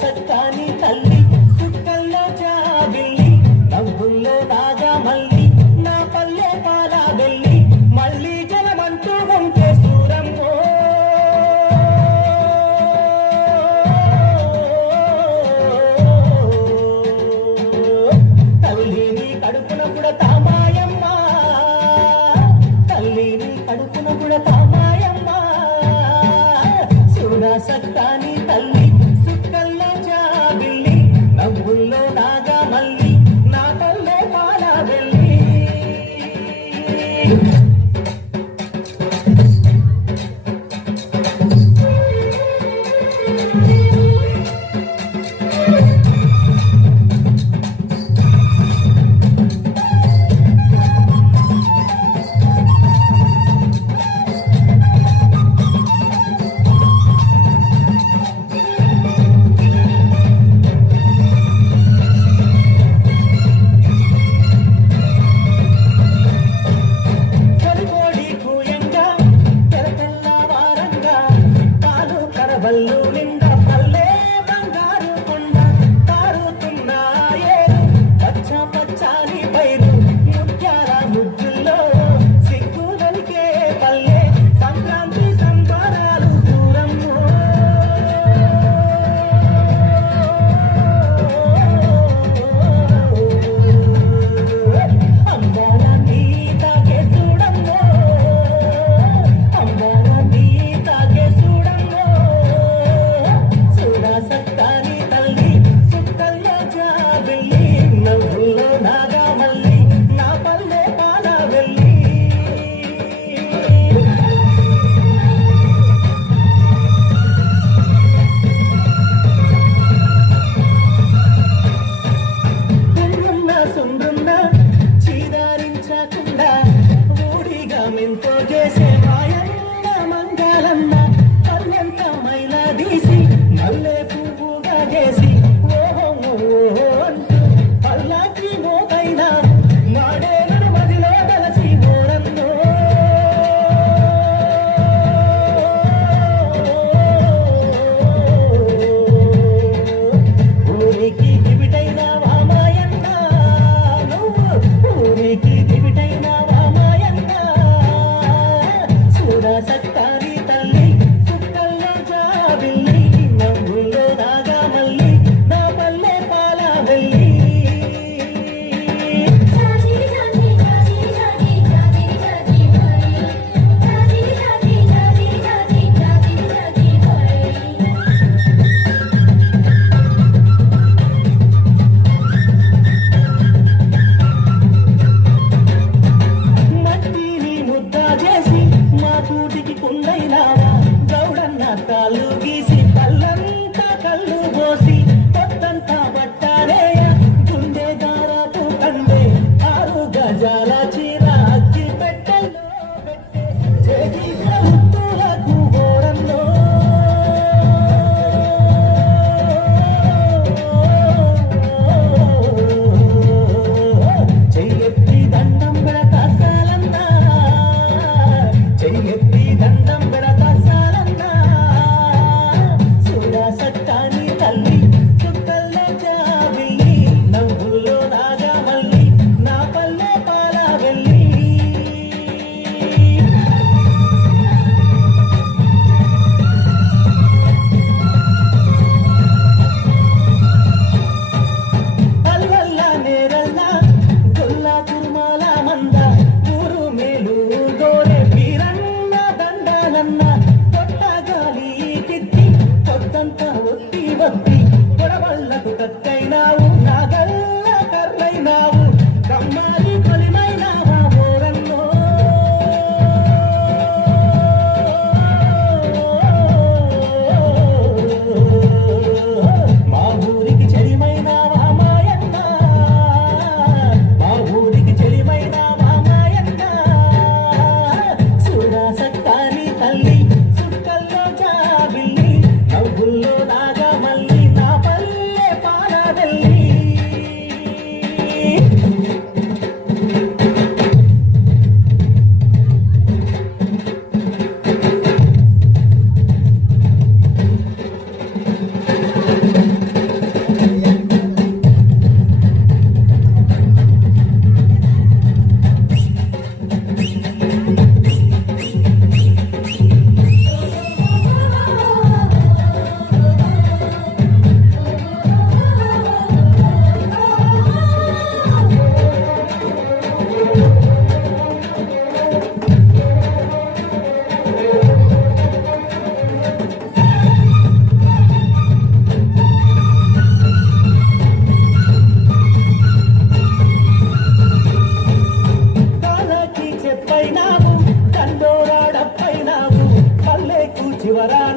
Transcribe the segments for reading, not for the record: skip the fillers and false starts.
సక్కాని తల్లి సుక్కల్లో జాబిల్లి నవ్వుల్లో నాగా మల్లి నా పల్లె పాల వెళ్ళి మళ్ళీ జలమంటూ ఉంటే సూరమ్మో తల్లిని కడుపున కూడా తామాయమ్మ తల్లిని కడుపున కూడా తామాయమ్మ చూడా సక్కాని తల్లి సుక్కల్లో జాబిల్లి నవ్వుల్లో నాగా మల్లి నా పల్లె పాల వెళ్ళి బల్లు నిండా పల్లె బంగారు కొండ తారుతున్నాయే పచ్చ పచ్చాని పైరు ముత్యాల ముద్దుల్లో సిగ్గులకే పల్లె సంక్రాంతి సంబరాలు దూరము అందాల నీతాకే చూడమ్మో అందాల నీతాకే చూడమ్మో సక్కాని తల్లి సుక్కల్లో జాబిల్లి నవ్వుల్లో నాగా మల్లి నా పల్లె పాల వెళ్ళి తుమ్మున్న సుండ్రున్న చీదారించకుండా ఊడిగా మెంతో చేసే మాయన్న మంగళన్న పల్లెంత మైలా తీసి మల్లె పువ్వుగా చేసి ఓహో అంటూ పల్లాకి మోతైనా నాడేలను మదిలో కలసి మోరన్నో ఊరికి దివిటైన వామాయన్న నువ్వు ఊరికి దివిటైన వామాయన్న చూడా సక్కాని తల్లి సుక్కల్లో జాబిల్లి నవ్వుల్లో నాగా మల్లి నా పల్లె పాల వెళ్ళి మట్టిని ముద్ద చేసి మా కూటికి కుండైనావా గౌడన్న కాళ్ళు గీసి పల్లంతా కళ్ళు పోసి పొత్తంతా పట్టాలేయ గుండె దారాపు కండే 6 గజాల చీర అగ్గి పెట్టెల్లో పెట్టే చేతి ముత్తులకు గోరన్నో చెయ్యెత్తి దండం పెడతాసాలన్నా చెయ్యెత్తి దండం పెడతాసాలన్నా చూడా సక్కాని తల్లి సుక్కల్లో జాబిల్లి నవ్వుల్లో నాగా మల్లి నా పల్లె పాల వెళ్ళి అల్లల్ల నేరల్ల గొల్లా కుర్మాల మంద ఊరు మేలు గోరె వీరన్న దండాలన్న కొట్టగాలి తిత్తి కొత్తంతా ఒత్తి వత్తి కొడవళ్ళకు కత్తైనావు నాగల్ల కర్రైనావు కమ్మాలి కొలిమైనావా ఓరన్నో మా ఊరికి చెలిమైనావా మాయన్న మా ఊరికి చెలిమైనావా మాయన్న చూడా సక్కాని తల్లి సుక్కల్లో జాబిల్లి నవ్వుల్లో నాగా మల్లి నా పల్లె పాల వెళ్ళి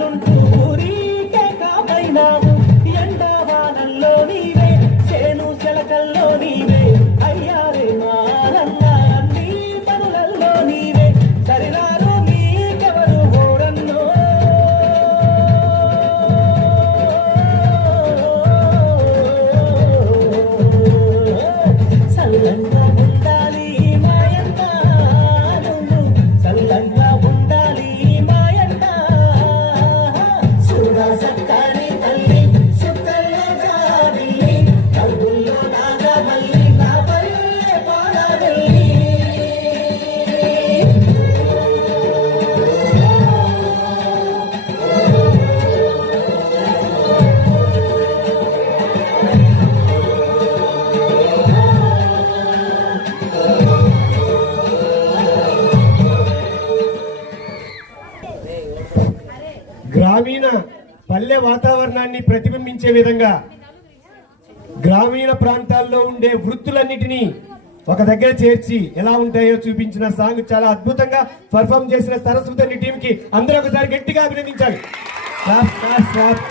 చాలుంటూ ఊరికే కాపైనావు ఎండావానల్లో నీవే చేను చెలకల్లో నీవే అయ్యారే మారన్న అన్ని పనులల్లో నీవే సరిరారు నీకెవరు ఓరన్నో సల్లంగా ఉండాలి మాయన్న నువ్వు సల్లంగా ఉండాలి మాయన్న చూడా సక్కాని తల్లి సుక్కల్లో జాబిల్లి కౌగుల్లో నాగమల్లి నా పల్లె పాడవెల్లి గ్రామీణ పల్లె వాతావరణాన్ని ప్రతిబింబించే విధంగా గ్రామీణ ప్రాంతాల్లో ఉండే వృత్తులన్నిటినీ ఒక దగ్గర చేర్చి ఎలా ఉంటాయో చూపించిన సాంగ్ చాలా అద్భుతంగా పర్ఫామ్ చేసిన సరస్వతి టీం కి అందరూ ఒకసారి గట్టిగా అభినందించాలి. Clap, clap, clap.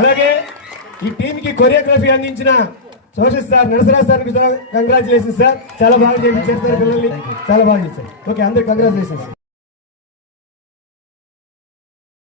అలాగే ఈ టీం కి కొరియోగ్రఫీ అందించిన social sir Narasaraj sir congratulation sir. చాలా బాగా చేయించారు సార్ పిల్లల్ని, చాలా బాగా చేశారు. ఓకే, అందరికి కంగ్రాచులేషన్.